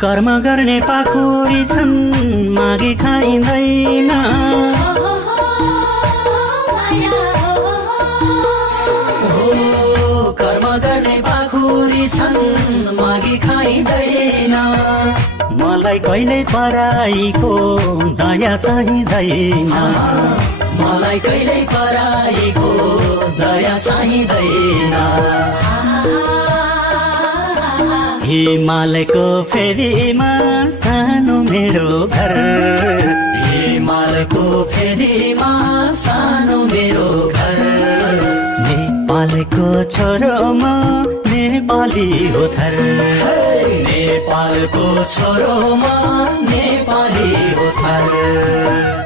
कर्म गर्ने पाखुरी छन् मागी खाइँदैन। कर्म गर्ने पाखुरी छन् मागी खाइँदैन। मलाई कहिल्यै पराईको दया चाहिँदैन। मलाई कहिल्यै पराईको दया चाहिँदैन। हिमालयको फेदीमा सानो मेरो घर। हिमालयको फेदीमा सानो मेरो घर। नेपालको छोरो म नेपाली हो थर। नेपालको छोरो म नेपाली हो थर।